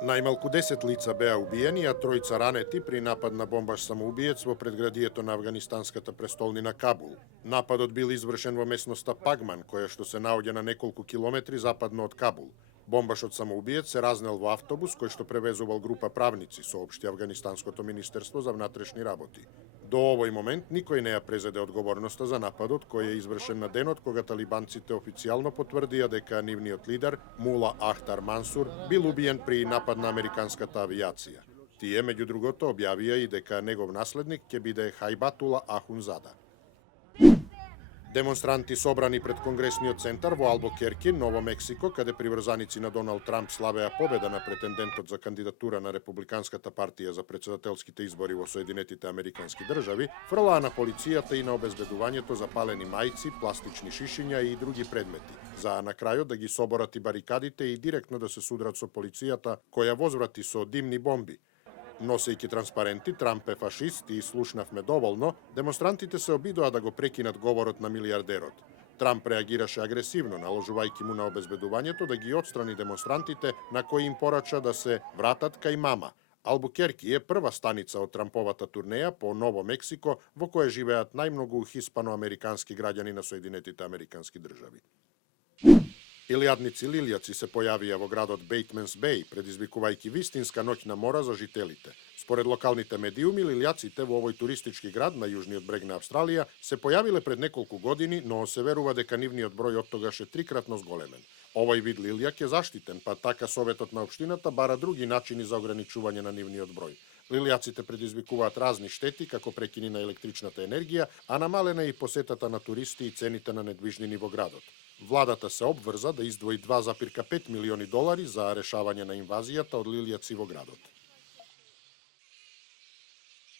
Најмалку 10 лица беа убиени, а тројца ранети при напад на бомбаш самоубиец во предградието на афганистанската престолнина Кабул. Нападот бил извршен во местноста Пагман, која што се наоѓа на неколку километри западно од Кабул. Бомбашот самоубиец се разнел во автобус кој што превезувал група правници, соопшти Афганистанското министерство за внатрешни работи. До овој момент никој не ја презеде одговорноста за нападот кој е извршен на денот кога талибанците официјално потврдија дека нивниот лидер Мула Ахтар Мансур бил убиен при напад на американската авијација. Тие, меѓу другото, објавија и дека негов наследник ќе биде Хајбатула Ахунзада. Демонстранти собрани пред Конгресниот центар во Албукерки, Ново Мексико, каде приврзаници на Доналд Трамп славеа победа на претендентот за кандидатура на Републиканската партија за председателските избори во Соединетите Американски држави, фрлаа на полицијата и на обезбедувањето запалени мајци, пластични шишиња и други предмети, за на крајот да ги соборат и барикадите и директно да се судрат со полицијата, која возврати со димни бомби. Носејќи транспаренти "Трамп е фашист" и "Слушнавме доволно", демонстрантите се обидоа да го прекинат говорот на милијардерот. Трамп реагираше агресивно, наложувајќи му на обезбедувањето да ги отстрани демонстрантите, на кои им порача да се вратат кај мама. Албукерки е прва станица од Трамповата турнеја по Ново Мексико, во која живеат најмногу хиспано-американски граѓани на Соединетите Американски држави. Илјадници лилјаци се појавија во градот Бейтменс Беј, предизвикувајќи вистинска ноќна мора за жителите. Според локалните медиуми, лилјаците во овој туристички град на јужниот брег на Австралија се појавиле пред неколку години, но се верува дека нивниот број оттогаш е трикратно зголемен. Овој вид лилјак е заштитен, па така Советот на општината бара други начини за ограничување на нивниот број. Лилјаците предизвикуваат разни штети, како прекини на електричната енергија, а намалена и посетата на туристи и цените на недвижнини во градот. Владата се обврза да издвои $2,5 милиони за решавање на инвазијата од лилјаци во градот.